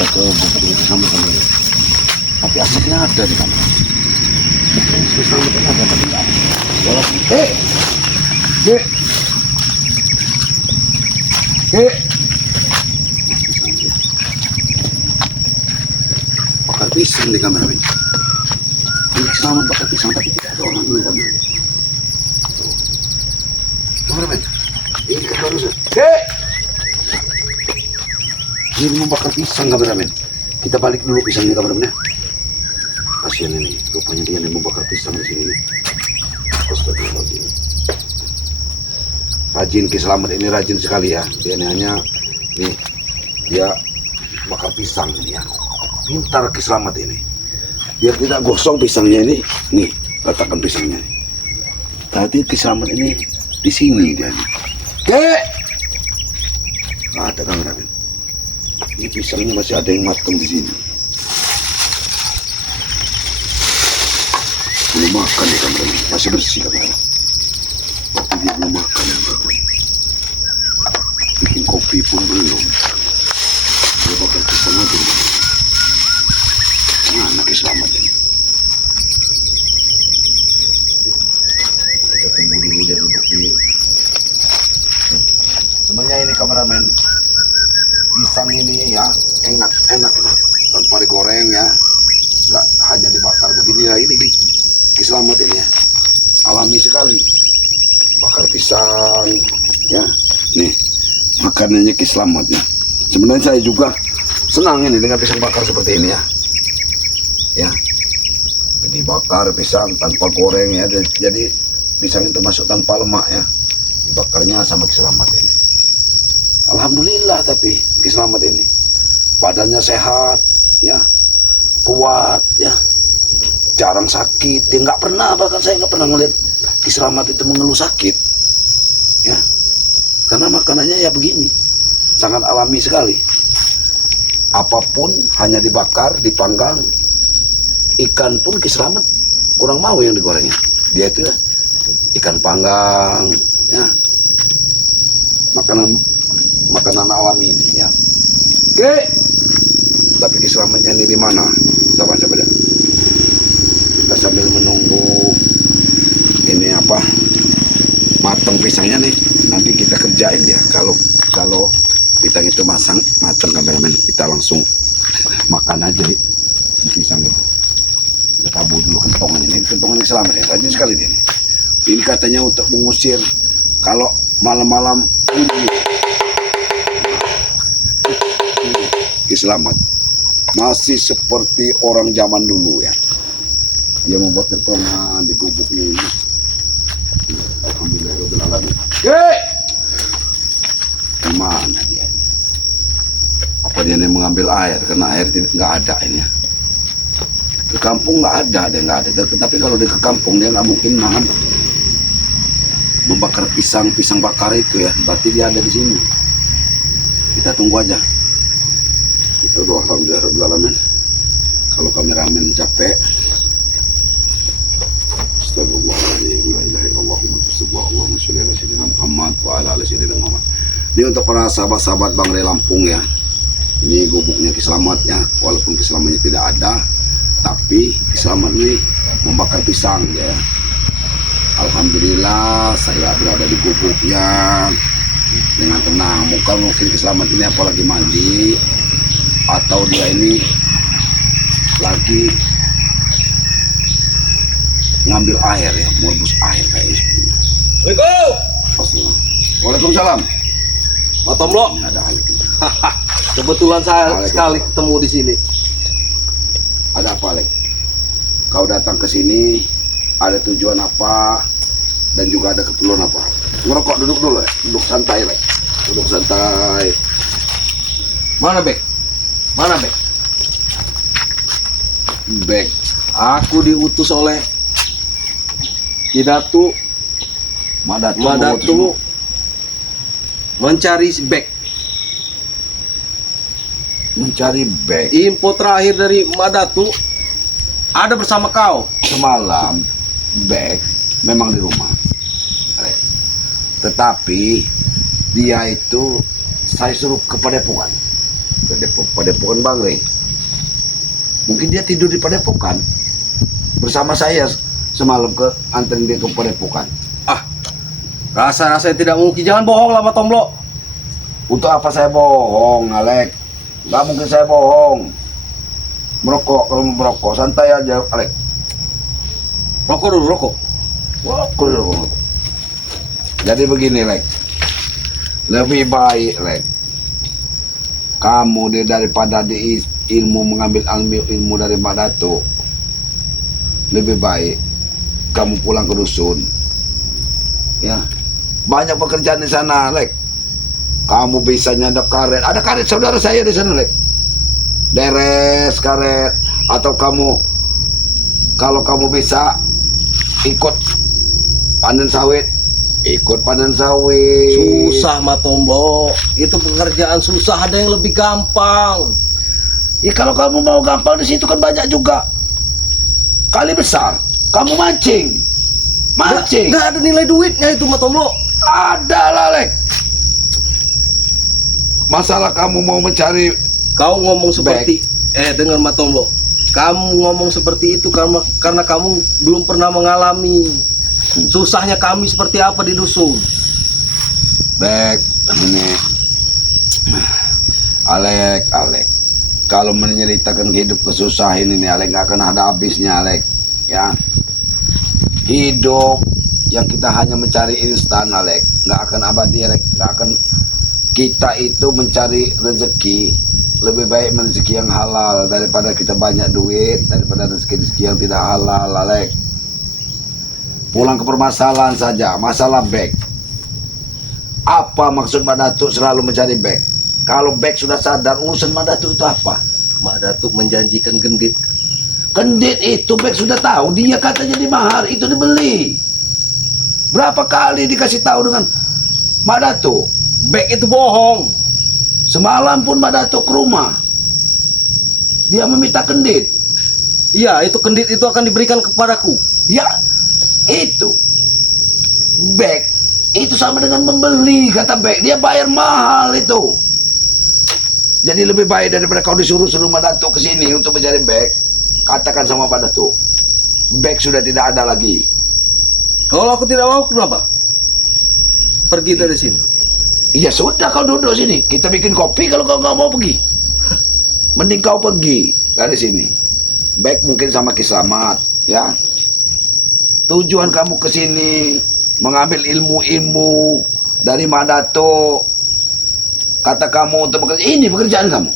kita ke bukit itu sama-sama. Tapi asapnya ada di kamar. Keselamatan ada tapi nggak. Walaupun bakar pisang di kamar ini. Ini keselamatan bakar pisang tapi tidak ada orang di kamar. Kameramen, ini kan baru ini mau bakar pisang kameramen. Kita balik dulu pisangnya kameramen ya. Kasihan ini, rupanya dia mau bakar pisang di sini. Astagfirullahaladzim. Rajin Kiselamat ini rajin sekali ya. Dia ini hanya nih dia bakar pisang ini ya. Pintar Kiselamat ini. Biar tidak gosong pisangnya ini. Nih, letakkan pisangnya. Tadi Kiselamat ini di sini dia nih. Nggak ada kameramen. Ini pisangnya masih ada yang matang di sini. Belum makan ya kameramen. Masih bersih kameramen. Tapi dia belum makan ya kameramen. Bikin kopi pun belum. Dia bakal pisang aja. Mana Kiselamat ini? Kita tunggu dulu dia duduk di. Sebenarnya ini kameramen, pisang ini ya enak ini, tanpa digoreng ya, nggak hanya dibakar begini ya. Ini Kiselamat ini ya, alami sekali, bakar pisang ya. Nih makanannya Kiselamat ya. Sebenarnya saya juga senang ini dengan pisang bakar seperti ini ya. Ya, dibakar pisang tanpa goreng ya, jadi pisang itu masuk tanpa lemak ya, dibakarnya sama Kiselamat ini. Alhamdulillah, tapi Kiselamat ini badannya sehat ya, kuat ya, jarang sakit. Dia nggak pernah, bahkan saya nggak pernah ngeliat Kiselamat itu mengeluh sakit ya, karena makanannya ya begini, sangat alami sekali. Apapun hanya dibakar, dipanggang. Ikan pun Kiselamat kurang mau yang digorengnya. Dia itu ya, ikan panggang ya, makanan alami ini ya. Oke. Tapi Kiselamatnya ini di mana? Coba deh. Kita sambil menunggu ini apa? Matang pisangnya nih. Nanti kita kerjain dia. Kalau pisang itu matang kameramen, kita langsung makan aja pisang itu. Kita tabur dulu kentongan ini. Kentongan Kiselamat ya. Rajin sekali dia nih. Ini katanya untuk mengusir kalau malam-malam ini. Kiselamat masih seperti orang zaman dulu ya. Dia membuat kentongan di gubuknya ini. Alhamdulillahirobbilalamin. Gimana dia? Apa dia ini mengambil air? Karena air nggak ada ini ya. Ke kampung nggak ada. Tapi kalau dia ke kampung dia nggak mungkin nahan membakar pisang bakar itu ya. Berarti dia ada di sini. Kita tunggu aja. Aduh, alhamdulillahirobbilalamin. Kalau kameramen capek, astagfirullahaladzim, la ilaha illallah, Allahumma sholli ala sayyidina Muhammad wa ala ali sayyidina Muhammad. Ini untuk para sahabat-sahabat Bang Rey Lampung ya. Ini gubuknya Kiselamat ya. Walaupun Kiselamatnya tidak ada, tapi Kiselamat ini membakar pisang ya. Alhamdulillah saya berada di gubuknya dengan tenang. Mungkin Kiselamat ini apalagi mandi, atau dia ini lagi ngambil air ya, merebus air kayaknya. Assalamualaikum. Waalaikumsalam. Pak Tomlo. Ada Alik. Kebetulan saya sekali ketemu di sini. Ada apa, Alik? Kau datang ke sini ada tujuan apa dan juga ada keperluan apa? Ngerokok, duduk dulu ya. Duduk santai, Alik. Duduk santai. Mana Bek? Bek, aku diutus oleh Kidatu Madatu mencari Bek. Mencari Bek. Info terakhir dari Madatu ada bersama kau. Semalam Bek memang di rumah. Tetapi dia itu saya suruh ke Padepokan. Padepokan Bang Rey. Mungkin dia tidur di Padepokan bersama saya semalam ke anterin dia ke Padepokan. Ah, rasa-rasa tidak mungkin. Jangan bohong lah, Matomblo. Untuk apa saya bohong, Alek? Gak mungkin saya bohong. Merokok, kalau mau merokok santai aja, Alek. Rokok dulu, rokok. Rokok dulu. Jadi begini, Lek. Lebih baik, Lek, kamu daripada di ilmu mengambil ilmu dari Mbak Datuk, lebih baik kamu pulang ke dusun. Ya, banyak pekerjaan di sana, Lek. Kamu bisa nyadap karet. Ada karet saudara saya di sana, Lek. Deres karet. Atau kamu, kalau kamu bisa ikut panen sawit, ikut panen sawit. Susah, Matomblo. Itu pekerjaan susah, ada yang lebih gampang. Ya kalau kamu mau gampang, di situ kan banyak juga. Kali besar, kamu mancing. Mancing. Nggak ada nilai duitnya itu, Matomblo. Ada lah, Lek. Masalah kamu mau mencari. Kau ngomong seperti dengan Matomblo. Kamu ngomong seperti itu karena kamu belum pernah mengalami susahnya kami seperti apa di dusun. Bek, ini Alek. Kalau menceritakan hidup kesusahan ini, Alek, nggak akan ada habisnya, Alek. Ya, hidup yang kita hanya mencari instan, Alek, nggak akan abadi, Alek. Nggak akan. Kita itu mencari rezeki, lebih baik rezeki yang halal daripada kita banyak duit, daripada rezeki yang tidak halal, Alek. Pulang ke permasalahan saja, masalah bag. Apa maksud Mbak Datuk selalu mencari bag? Kalau bag sudah sadar, urusan Mbak Datuk itu apa? Mbak Datuk menjanjikan gendit. Gendit itu bag sudah tahu, dia katanya di mahar, itu dibeli. Berapa kali dikasih tahu dengan Mbak Datuk? Bag itu bohong. Semalam pun Mbak Datuk ke rumah, dia meminta gendit. Iya, itu gendit itu akan diberikan kepadaku. Ya, itu bag itu sama dengan membeli, kata bag. Dia bayar mahal itu. Jadi lebih baik daripada kau disuruh-suruh Mbak Datuk ke sini untuk mencari bag, katakan sama Mbak Datuk, bag sudah tidak ada lagi. Kalau aku tidak mau, kenapa? Pergi dari sini. Iya sudah, kau duduk sini, kita bikin kopi kalau kau nggak mau pergi. Mending kau pergi dari sini. Baik mungkin sama Kislamat, ya. Tujuan kamu ke sini mengambil ilmu-ilmu dari Mbak Datuk. Kata kamu untuk bekerja, ini pekerjaan kamu.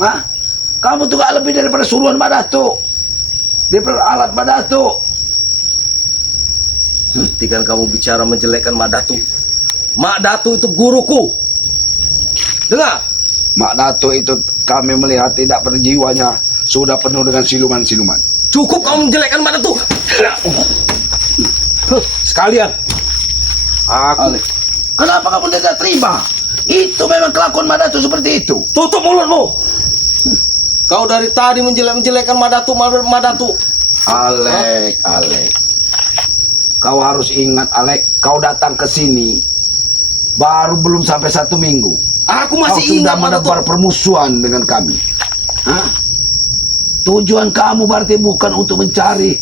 Hah? Kamu tuh gak lebih daripada suruhan Mbak Datuk. Daripada alat Mbak Datuk. Hentikan kamu bicara menjelekkan Mak Datuk. Mak Datuk itu guruku. Dengar, Mak Datuk itu kami melihat tidak berjiwanya, sudah penuh dengan siluman-siluman. cukup kamu menjelekkan Mak Datuk. Sekalian. Aku. Kenapa kamu tidak terima? Itu memang kelakuan Mak Datuk seperti itu. Tutup mulutmu. Kau dari tadi menjelek-menjelekkan Mak Datuk. Alek. Kau harus ingat, Alek, kau datang ke sini baru belum sampai 1 minggu. Aku Kau masih sudah ingat Mak menebar Datuk. permusuhan dengan kami. Hah? Tujuan kamu berarti bukan untuk mencari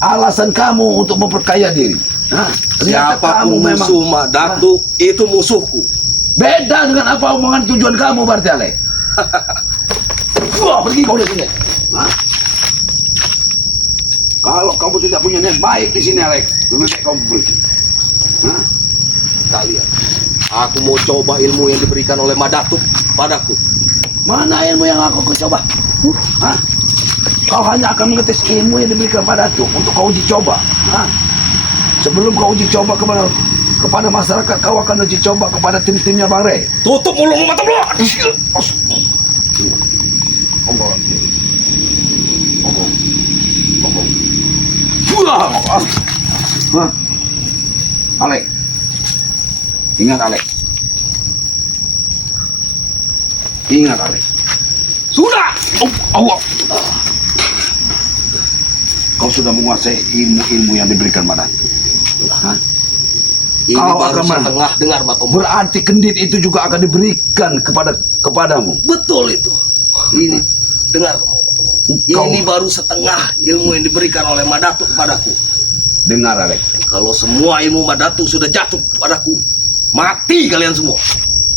alasan kamu untuk memperkaya diri. Hah? Ternyata Siapapun musuh Mak Datuk, itu musuhku. Beda dengan apa omongan tujuan kamu berarti, Alek. Wah, pergi kau dari sini. Hah? Kalau kamu tidak punya niat baik di sini, Alek, lebih baik kamu pergi. Hah? Kalian. Aku mau coba ilmu yang diberikan oleh Mak Datuk padaku. Mana ilmu yang aku coba? Hah? Kau hanya akan mengetes ilmu yang diberikan padaku untuk kau uji coba. Hah? Sebelum kau uji coba kepada masyarakat, kau akan uji coba kepada tim-timnya Bang Rey. Tutup mulutmu, mata bro. Hah? Alek. Ingat, Alek. Ingat, Alek. Sudah. Allah. Kau sudah menguasai ilmu-ilmu yang diberikan padaku. Hah? Ini Kau baru akan setengah dengar Matombo. berarti kendit itu juga akan diberikan kepadamu. Betul itu. Ini dengar kamu Matombo. Kau- Ini baru setengah ilmu yang diberikan oleh Madatu kepadaku. Dengar, Alek. Kalau semua ilmu Madatu sudah jatuh kepadaku, mati kalian semua.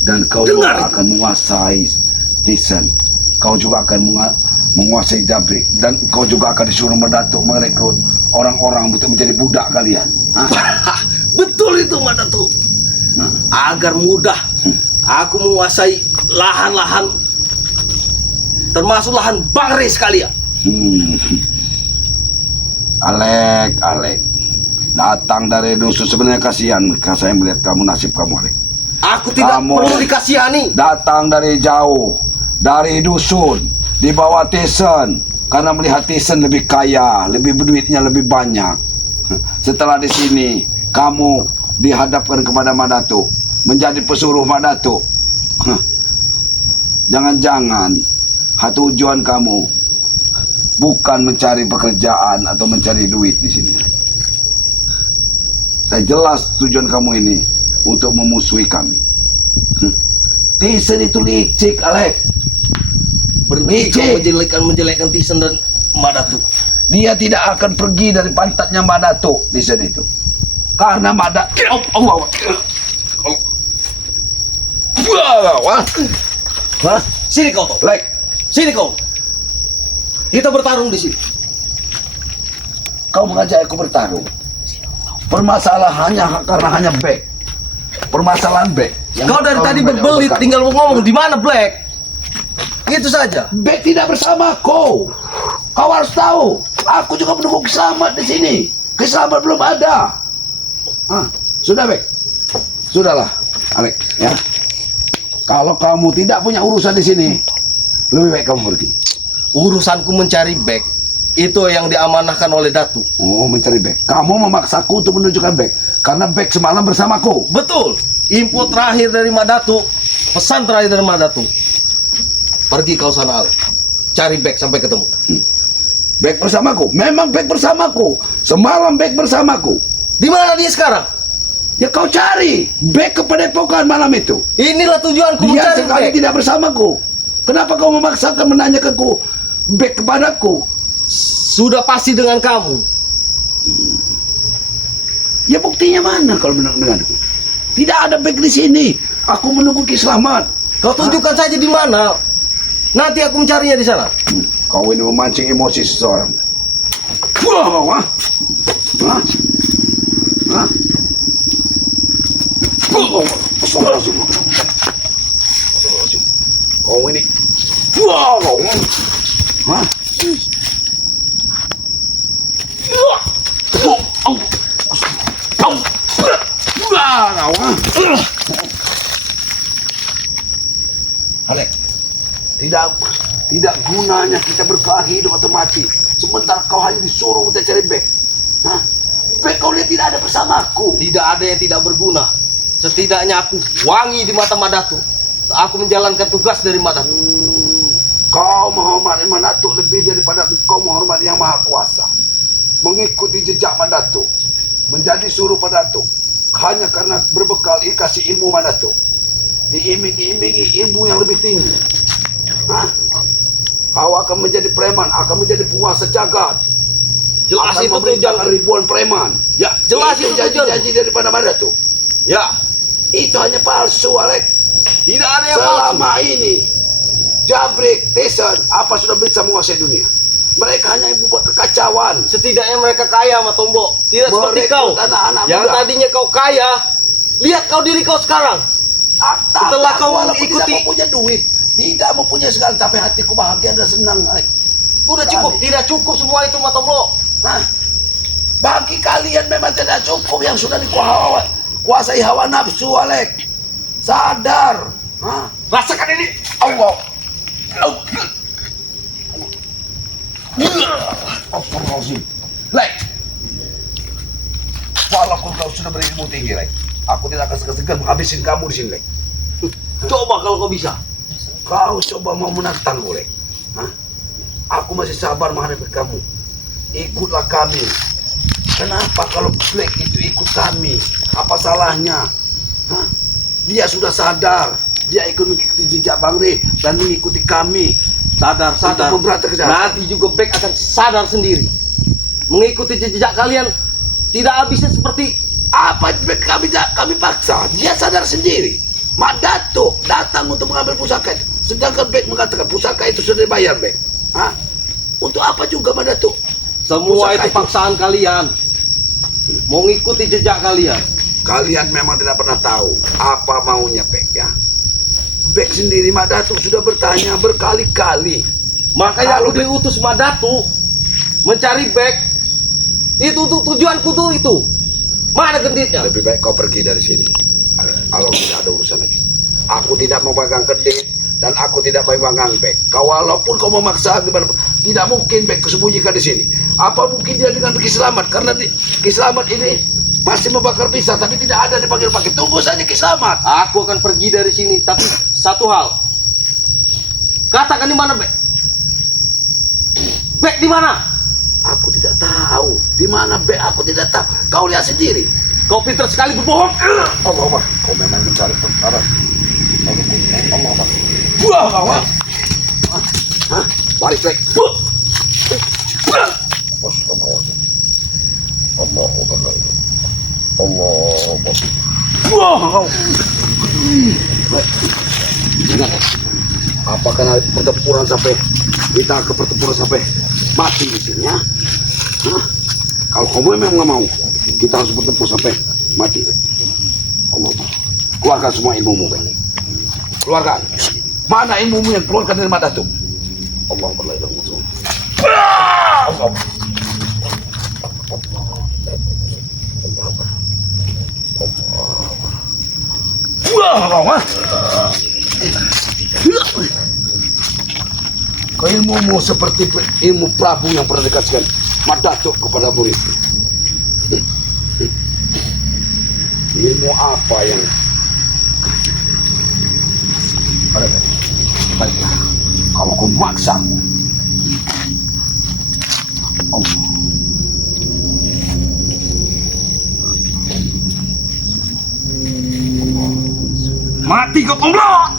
Dan kau Dengar juga itu. akan menguasai Tisen. Kau juga akan menguasai Jabrik. Dan kau juga akan disuruh Madatuk merekrut orang-orang untuk menjadi budak kalian. Hah? Betul itu Madatu. Agar mudah aku menguasai lahan-lahan, termasuk lahan Bangre sekalian. Hmm. Alek. Datang dari dusun sebenarnya kasihan. Saya melihat kamu, nasib kamu, Alek. Aku tidak Kamu- perlu dikasihani. Datang dari jauh, dari dusun, di bawah Tisen, karena melihat Tisen lebih kaya, lebih berduitnya lebih banyak. Setelah di sini, kamu dihadapkan kepada Madatu, menjadi pesuruh Madatu. Jangan-jangan tujuan kamu bukan mencari pekerjaan atau mencari duit di sini. Saya jelas tujuan kamu ini untuk memusuhi kami. Tisen itu licik, Alek. Berhenti kau menjelekkan Tisen dan Madatu. Dia tidak akan pergi dari pantatnya Mbak Datuk di sini itu. Karena Mbak Datuk... Hah? Sini kau toh. Lek, Sini kau. Kita bertarung di sini. kau mengajak aku bertarung. Permasalahannya karena hanya back. Permasalahan back. Kau dari tadi berbelit tinggal ngomong di mana Black. Itu saja. Back tidak bersamaku. Kau harus tahu. Aku juga menunggu Kiselamat di sini. Kiselamat belum ada. Sudah, Back. Sudahlah, Alek. Ya. Kalau kamu tidak punya urusan di sini, lebih baik kamu pergi. Urusanku mencari Black itu yang diamanahkan oleh Datu. Oh, mencari Back. Kamu memaksaku untuk menunjukkan Back. Karena Back semalam bersamaku. Betul. Info terakhir dari Madatu, pesan terakhir dari Madatu. Pergi kau sana, Ale. Cari Black sampai ketemu. Back bersamaku. Memang Back bersamaku. Semalam Back bersamaku. Di mana dia sekarang? Ya kau cari Back ke Padepokan malam itu. Inilah tujuanku Dia mencari sekali Black. tidak bersamaku. Kenapa kau memaksakan menanyakanku Back kepadaku? Sudah pasti dengan kamu. Ya buktinya mana kalau denganku? Tidak ada Back di sini. Aku menunggu Kiselamat. Kau tunjukkan saja di mana. Nanti aku mencarinya di sana. Kau ini memancing emosi seseorang. Wah, hah? Hah? Astagfirullahaladzim. Astagfirullahaladzim. Kau ini. Wah, kau. Hah? Alek, tidak gunanya kita berkelahi hidup atau mati. Sementara kau hanya disuruh untuk cari Back. Hah? Back kau lihat tidak ada bersamaku. Tidak ada yang tidak berguna. Setidaknya aku wangi di mata Madatu. Aku menjalankan tugas dari Madatu. Kau menghormati Madatuk lebih daripada kau menghormati Yang Maha Kuasa. Mengikuti jejak Madatuk, menjadi suruh Madatuk hanya karena berbekal dikasih ilmu Madatuk, diiming-imingi ilmu yang lebih tinggi. Hah? Kau akan menjadi preman, akan menjadi penguasa jagat. Jelas Akan itu memerintahkan tujuan. ribuan preman. Ya, jelas itu tujuan. janji-janji daripada Madatuk. Ya, Itu hanya palsu, Alek. tidak ada yang palsu. Selama ini Jabrik, Tisen, apa sudah bisa menguasai dunia? Mereka hanya ibu buat kekacauan. Setidaknya mereka kaya, Matombo. Tidak seperti Merekrut kau. anak-anak Yang muda. tadinya kau kaya. Lihat kau diri kau sekarang. Setelah kau walaupun mengikuti- tidak mempunyai duit, tidak mempunyai segala, tapi hatiku bahagia dan senang. Alek. Udah cukup. Tidak cukup semua itu, Matombo. Hah? Bagi kalian memang tidak cukup yang sudah dikuasai hawa nafsu, Alek. Sadar. Hah? Rasakan ini. Allah. Astagfirullahaladzim. Lek, walaupun kau sudah berilmu tinggi, Lek, aku tidak akan segan-segan menghabisin kamu di sini, Lek. Coba kalau kau bisa. Kau coba mau menantangku, Lek. Hah? Aku masih sabar menghadapi kamu. Ikutlah kami. Kenapa kalau Black itu ikut kami? Apa salahnya? Hah? Dia sudah sadar. Dia ikut mengikuti jejak Bang Rey dan mengikuti kami. Sadar. Untuk memberantas kejahatan. Nanti juga Bek akan sadar sendiri. Mengikuti jejak kalian tidak habisnya seperti Apa Bek kami paksa? Dia sadar sendiri. Mak Datuk datang untuk mengambil pusaka itu. Sedangkan Bek mengatakan pusaka itu sudah dibayar Bek. Hah? Untuk apa juga Mak Datuk? semua Pusaka itu paksaan kalian. Mau ngikuti jejak kalian. Kalian memang tidak pernah tahu apa maunya Bek ya. Bek sendiri Mak Datuk sudah bertanya berkali-kali. Makanya Kalau aku diutus Madatu mencari Bek. Itu tujuanku tuh itu. Mana genditnya? Lebih baik kau pergi dari sini. Kalau tidak ada urusan lagi. Aku tidak memegang kedit dan aku tidak memegang Bek. Walaupun kau memaksa gimana, tidak mungkin Bek kesembunyikan di sini. Apa mungkin dia dengan Ki Slamet? Karena Ki Slamet ini masih membakar pisah, tapi tidak ada dipanggil-panggil. Tunggu saja Ki Slamet. Aku akan pergi dari sini, tapi satu hal. Katakan di mana Bek? Bek di mana? Aku tidak tahu. Di mana Bek aku tidak tahu. Kau lihat sendiri. Kau pintar sekali berbohong. Allah Akbar. Kau memang mencari perkara. Allah Akbar. Buah kawan. Hah? Balik Bek. Astagfirullahaladzim. Allah Akbar. Allah Akbar. Buah kau. Ingat ya. Apakah pertempuran sampai kita ke pertempuran sampai mati di sini ya? Hah? Kalau kamu memang nggak mau, kita harus bertempur sampai mati. Allah Akbar. Keluarkan semua ilmumu, Bek. Keluarkan. Mana ilmumu yang keluarkan dari Mak Datuk? Allah Akbar. Allah Akbar. Kau ilmumu seperti ilmu Prabu yang pernah dikasihkan Mak Datuk kepada murid. Ilmu apa yang baiklah, kalau kau maksa mati kau pemblok.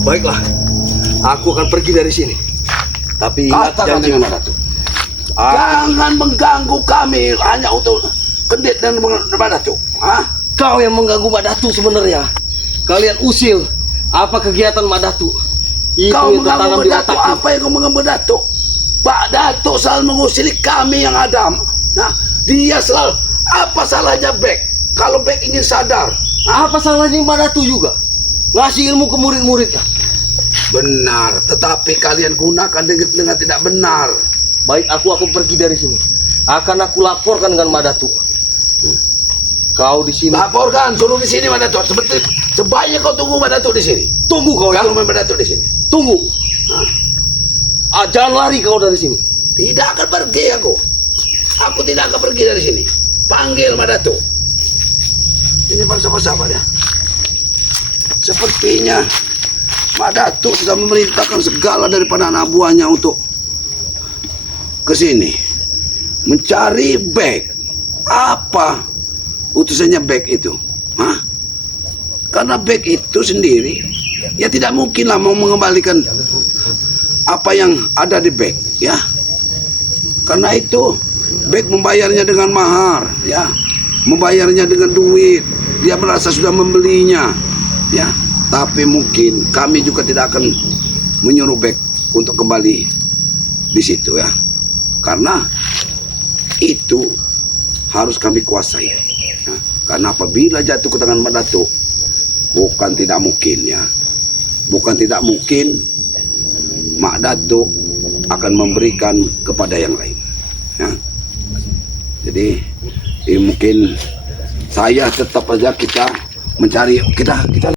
Baiklah, aku akan pergi dari sini. Tapi ingat Katakan janji dengan Mak Datuk. Jangan mengganggu kami hanya untuk kendit dan Mak Datuk. Hah? Kau yang mengganggu Mak Datu sebenarnya. Kalian usil apa kegiatan Mak Datu? Itu Kau yang tertanam mengganggu di Mak Datuk. otakku. Apa yang kau mengganggu Mak Datuk? Pak Datuk selalu mengusili kami yang Adam. Nah, dia selalu, apa salahnya Bek? Kalau Bek ingin sadar. Apa salahnya Mak Datu juga? Ngasih ilmu ke murid-muridnya. Benar, tetapi kalian gunakan dengan tidak benar. Baik, aku akan pergi dari sini. Akan aku laporkan dengan Mak Datu. Kau di sini. Laporkan, suruh di sini Mak Datuk. Sebaiknya kau tunggu Mak Datuk di sini. Tunggu kau ya. Kalau Mak Datuk di sini. Tunggu. Jangan lari kau dari sini. Tidak akan pergi aku. Aku tidak akan pergi dari sini. Panggil Mak Datuk. Ini bersama-sama ya. Sepertinya Mak Datuk sudah memerintahkan segala daripada anak buahnya untuk ke sini mencari Bek. Apa utusannya Bek itu? Hah? Karena Bek itu sendiri ya tidak mungkinlah mau mengembalikan apa yang ada di Bek, ya. Karena itu Bek membayarnya dengan mahar, ya. Membayarnya dengan duit. Dia merasa sudah membelinya, ya. Tapi mungkin kami juga tidak akan menyuruh Bek untuk kembali di situ, ya. Karena itu harus kami kuasai, ya. Karena apabila jatuh ke tangan Mak Datuk, bukan tidak mungkin, ya. Bukan tidak mungkin Mak Datuk akan memberikan kepada yang lain. Ya. Jadi mungkin saya tetap aja kita mencari kita